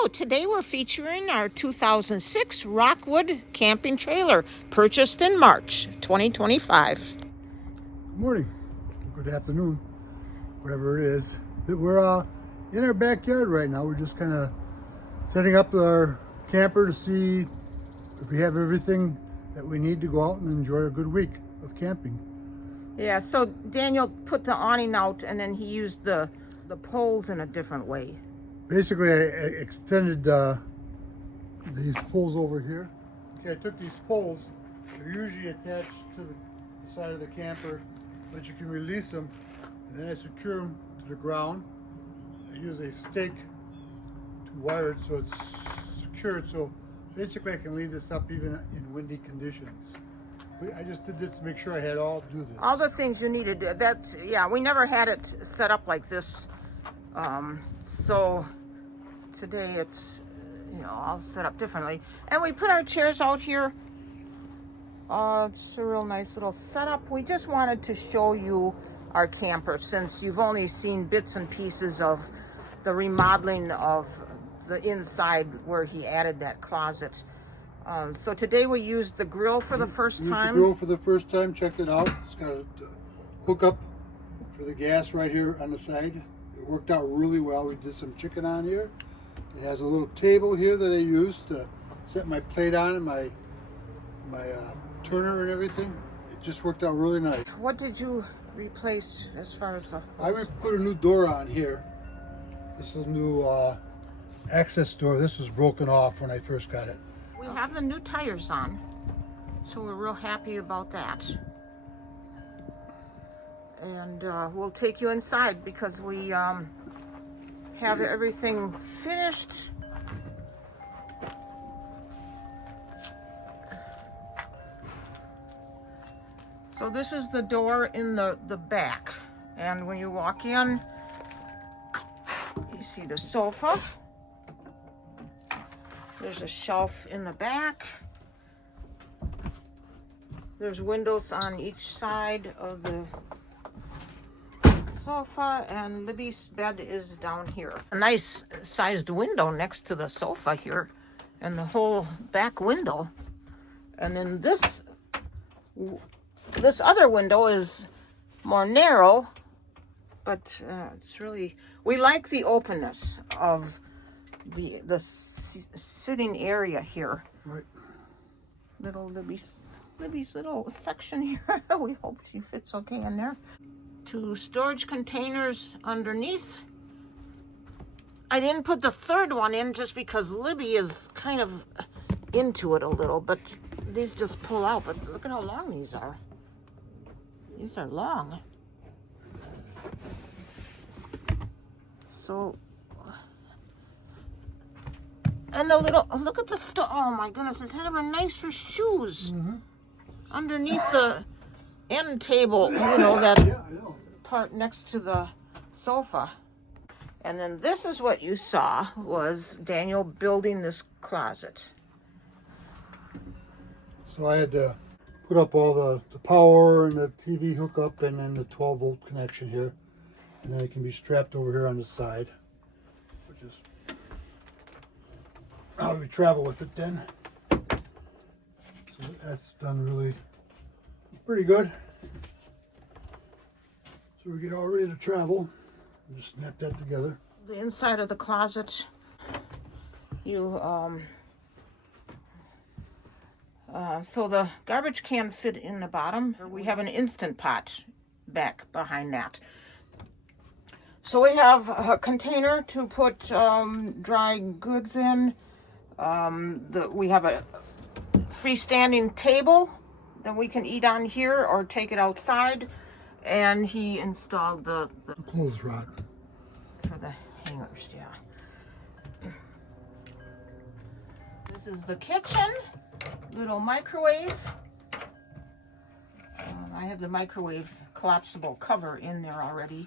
Hello, today we're featuring our 2006 Rockwood camping trailer, purchased in March 2025. Good morning, good afternoon, whatever it is. We're in our backyard right now. We're just kind of setting up our camper to see if we have everything that we need to go out and enjoy a good week of camping. Yeah, so Daniel put the awning out and then he used the poles in a different way. Basically, I extended these poles over here. Okay, I took these poles. They're usually attached to the side of the camper, but you can release them, and then I secure them to the ground. I use a stake to wire it so it's secured. So basically, I can leave this up even in windy conditions. I just did this to make sure I had all to do this. All the things you needed. That's, yeah, we never had it set up like this. So today it's, all set up differently. And we put our chairs out here. It's a real nice little setup. We just wanted to show you our camper since you've only seen bits and pieces of the remodeling of the inside where he added that closet. So today we used the grill for the first time. The grill for the first time. Check it out. It's got a hookup for the gas right here on the side. It worked out really well. We did some chicken on here. It has a little table here that I used to set my plate on and my turner and everything. It just worked out really nice. What did you replace as far as the... I put a new door on here. This is a new access door. This was broken off when I first got it. We have the new tires on, so we're real happy about that. And we'll take you inside because we have everything finished. So this is the door in the back. And when you walk in, you see the sofa. There's a shelf in the back. There's windows on each side of the sofa, and Libby's bed is down here. A nice sized window next to the sofa here, and the whole back window. And then this other window is more narrow, but it's really, we like the openness of the sitting area here. Right. Little Libby's little section here. We hope she fits okay in there. 2 storage containers underneath. I didn't put the third one in just because Libby is kind of into it a little, but these just pull out. But look at how long these are. These are long. So, and a little, look at the stuff. Oh my goodness, it's kind of a nicer shoes underneath the end table, that part next to the sofa. And then this is what you saw was Daniel building this closet. So I had to put up all the power and the TV hookup and then the 12-volt connection here. And then it can be strapped over here on the side, which is how we travel with it then. So that's done really pretty good. So we get all ready to travel. Just snap that together. The inside of the closet, you so the garbage can fit in the bottom. We have an Instant Pot back behind that. So we have a container to put dry goods in. We have a freestanding table that we can eat on here or take it outside. And he installed the clothes rod for the hangers, yeah. This is the kitchen, little microwave. I have the microwave collapsible cover in there already.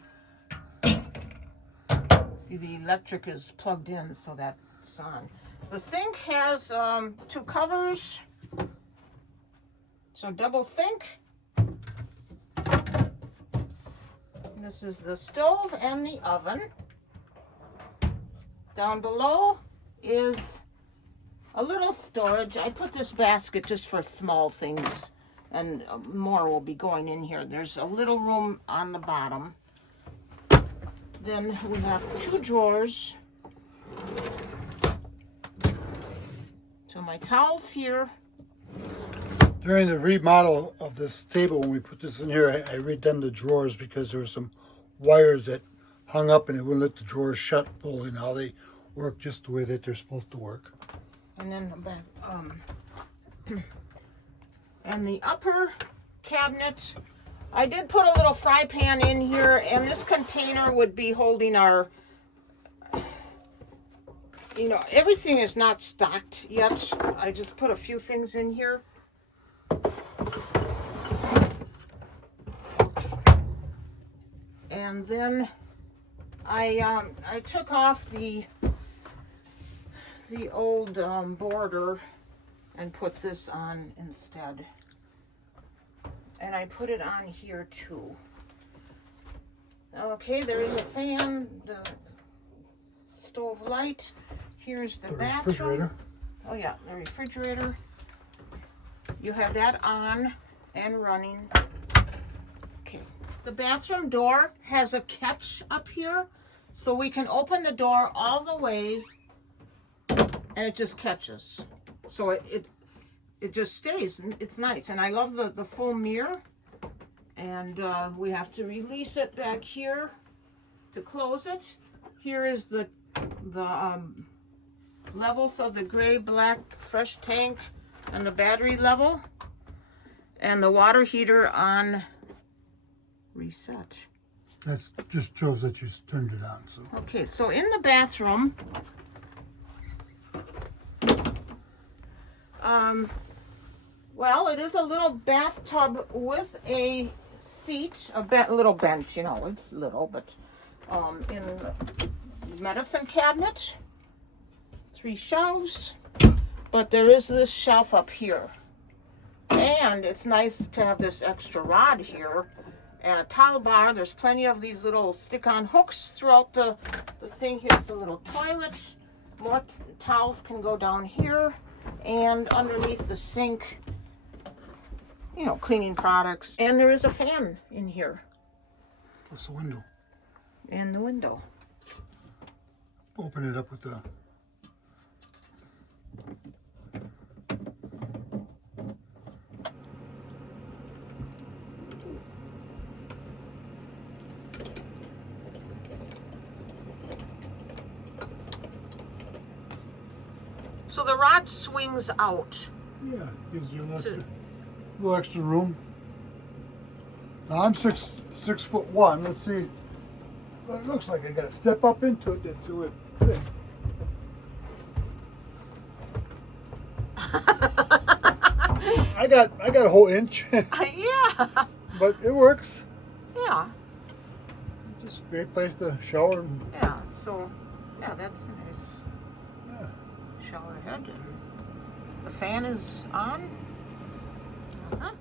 See, the electric is plugged in, so that's on. The sink has 2 covers, so double sink. This is the stove and the oven. Down below is a little storage. I put this basket just for small things, and more will be going in here. There's a little room on the bottom. Then we have 2 drawers. So my towels here. During the remodel of this table, when we put this in here, I redone the drawers because there were some wires that hung up and it wouldn't let the drawers shut fully. Now they work just the way that they're supposed to work. And then the back, and the upper cabinet, I did put a little fry pan in here, and this container would be holding our, you know, everything is not stocked yet. I just put a few things in here. And then I took off the old border and put this on instead. And I put it on here too. Okay, there is a fan, the stove light. Here's the bathroom. Refrigerator. Oh yeah, the refrigerator. You have that on and running. Okay. The bathroom door has a catch up here, so we can open the door all the way and it just catches. So it just stays. It's nice. And I love the full mirror. And we have to release it back here to close it. Here is the levels of the gray, black, fresh tank and the battery level. And the water heater on reset. That just shows that you turned it on. So Okay, so in the bathroom, well, it is a little bathtub with a seat, a little bench, you know, it's little, but in the medicine cabinet, 3 shelves, but there is this shelf up here. And it's nice to have this extra rod here and a towel bar. There's plenty of these little stick-on hooks throughout the thing. Here's a little toilet. More towels can go down here. And underneath the sink, you know, cleaning products. And there is a fan in here. plus the window. And the window. Open it up with the So the rod swings out. yeah, gives you a little extra room. Now I'm 6'1". Let's see what it looks like. I gotta step up into it to do it thing. I got a whole inch. Yeah. But it works. Yeah. Just a great place to shower. Yeah. So, yeah, that's a nice Yeah. shower head. And the fan is on. Uh-huh.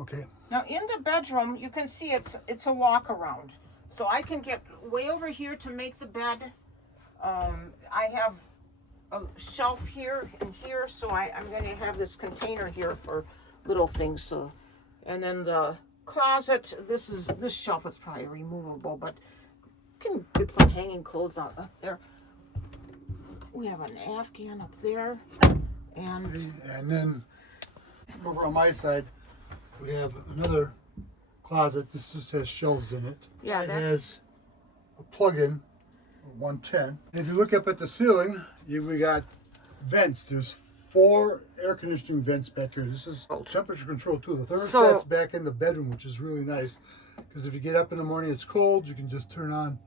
Okay. Now in the bedroom, you can see it's a walk around. So I can get way over here to make the bed. I have a shelf here and here, so I'm going to have this container here for little things. So, and then the closet. This shelf is probably removable, but you can get some hanging clothes up there. We have an Afghan up there, and then over on my side, we have another closet. This just has shelves in it. Yeah, it has a plug-in, 110. If you look up at the ceiling, we got vents. There's 4 air conditioning vents back here. This is temperature control too. The thermostat's back in the bedroom, which is really nice because if you get up in the morning, it's cold. You can just turn on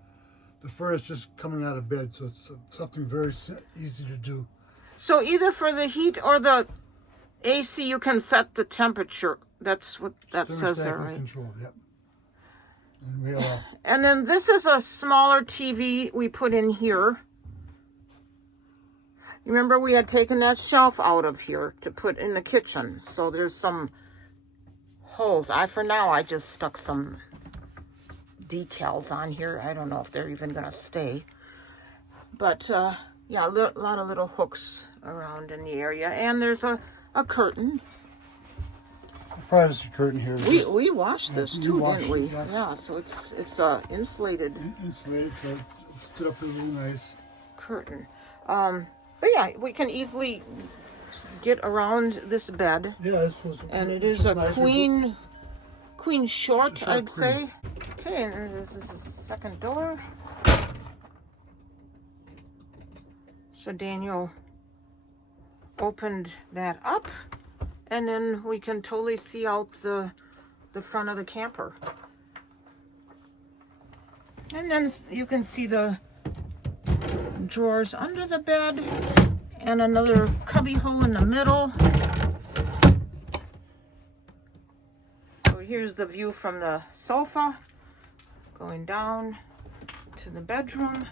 the furnace just coming out of bed. So it's something very easy to do. so either for the heat or the AC, you can set the temperature. That's what that says there, right? Controlled, yep. And we have And then this is a smaller TV we put in here. You remember we had taken that shelf out of here to put in the kitchen. So there's some holes. For now, I just stuck some decals on here. I don't know if they're even going to stay. But, yeah, a lot of little hooks around in the area, and there's a curtain. A privacy curtain here. We washed this we too, washed didn't we? it, yeah. Yeah, so it's insulated Insulated, so it stood up here really nice. curtain. But yeah, we can easily get around this bed, Yeah, this was. and it this is was a nicer. queen short, Short I'd queen. say. Okay, and this is the second door. So Daniel opened that up, and then we can totally see out the front of the camper. And then you can see the drawers under the bed and another cubby hole in the middle. So here's the view from the sofa going down to the bedroom,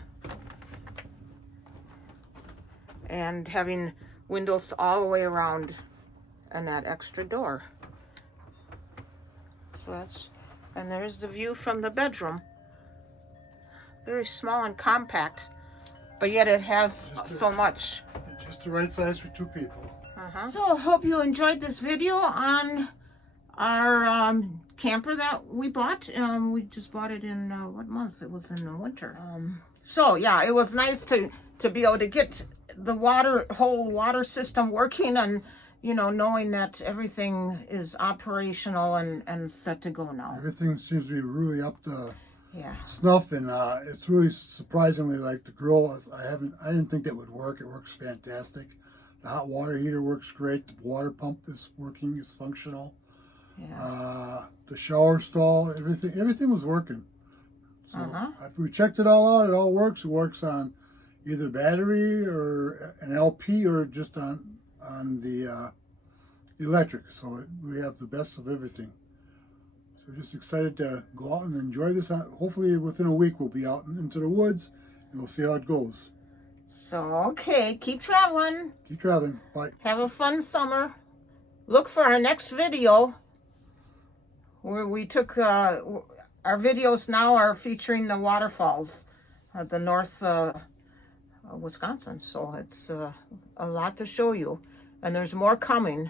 and having windows all the way around and that extra door. So that's, and there's the view from the bedroom. Very small and compact, but yet it has so much. Just the right size for two people. So I hope you enjoyed this video on our camper that we bought. We just bought it in, what month? It was in the winter. So yeah, it was nice to be able to get the whole water system working, and you know, knowing that everything is operational and set to go now. Everything seems to be really up to snuff, and it's really surprisingly like the grill. I didn't think that would work. It works fantastic. The hot water heater works great. The water pump is working. It's functional. Yeah. The shower stall, everything was working. So after we checked it all out, it all works. It works on either battery or an LP, or just on the electric. So we have the best of everything. So just excited to go out and enjoy this. Hopefully within a week we'll be out into the woods, and we'll see how it goes. So okay, keep traveling. Keep traveling. Bye. Have a fun summer. Look for our next video, where we took our videos now are featuring the waterfalls at the north Wisconsin. So it's a lot to show you, and there's more coming.